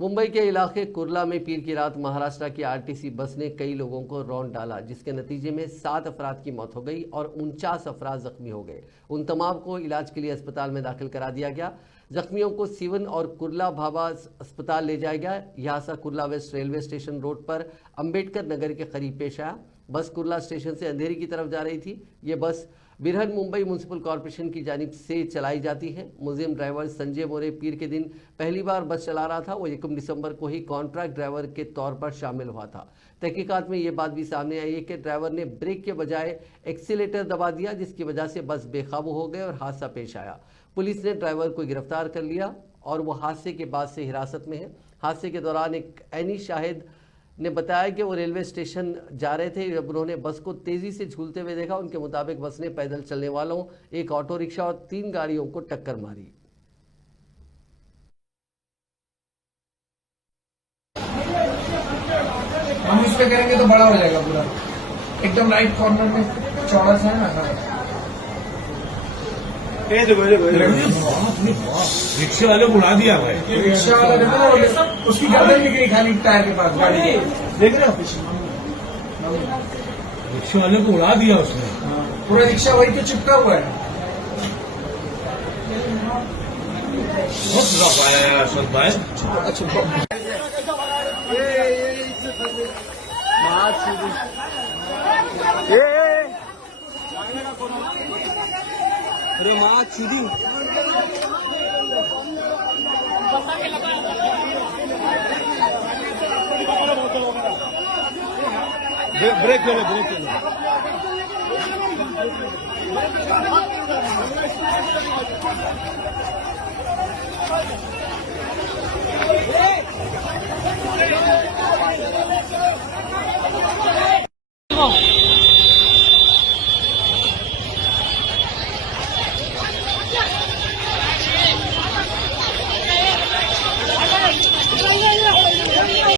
मुंबई के इलाके कुर्ला में पीर की रात महाराष्ट्र की आरटीसी बस ने कई लोगों को रौंद डाला, जिसके नतीजे में 7 अफराद की मौत हो गई और 49 अफराद जख्मी हो गए। उन तमाम को इलाज के लिए अस्पताल में दाखिल करा दिया गया। जख्मियों को सीवन और कुर्ला भाभा अस्पताल ले जाया गया। यह हादसा Kurla waste railway station road पर अंबेडकर नगर के करीब पेश आया। बस कुर्ला स्टेशन से अंधेरी की तरफ जा रही थी। ये बस बिरहन मुंबई म्युनिसिपल कॉर्पोरेशन की जानिब से चलाई जाती है। मुजिम ड्राइवर संजय मोरे पीर के दिन पहली बार बस चला रहा था। वो 1 दिसंबर को ही कॉन्ट्रैक्ट ड्राइवर के तौर पर शामिल हुआ था। तहकीकात में ये बात भी सामने आई है कि ड्राइवर ने ब्रेक के बजाय एक्सीलेटर दबा दिया, जिसकी वजह से बस बेकाबू हो गई और हादसा पेश आया। पुलिस ने ड्राइवर को गिरफ्तार कर लिया और वो हादसे के बाद से हिरासत में है। हादसे के दौरान एक ऐनी शाहिद ने बताया कि वो रेलवे स्टेशन जा रहे थे जब उन्होंने बस को तेजी से झूलते हुए देखा। उनके मुताबिक बस ने पैदल चलने वालों, एक ऑटो रिक्शा और 3 गाड़ियों को टक्कर मारी। हम इस पे करेंगे तो बड़ा हो जाएगा पूरा, एकदम राइट कॉर्नर में चौड़ा सा है ना। रिक्शे वाले को उड़ा दिया भाई। रिक्शा वाला देखो ना, उसकी गर्दन निकली खाली टायर के पास गाड़ी के, देख रहे हो? रिक्शे वाले को उड़ा दिया उसने। पूरा रिक्शा वही पे चिपका हुआ है। बहुत बुरा पाया है अरशद भाई। अरे माँ चीदी ब्रेक ले लो, ब्रेक ले लो।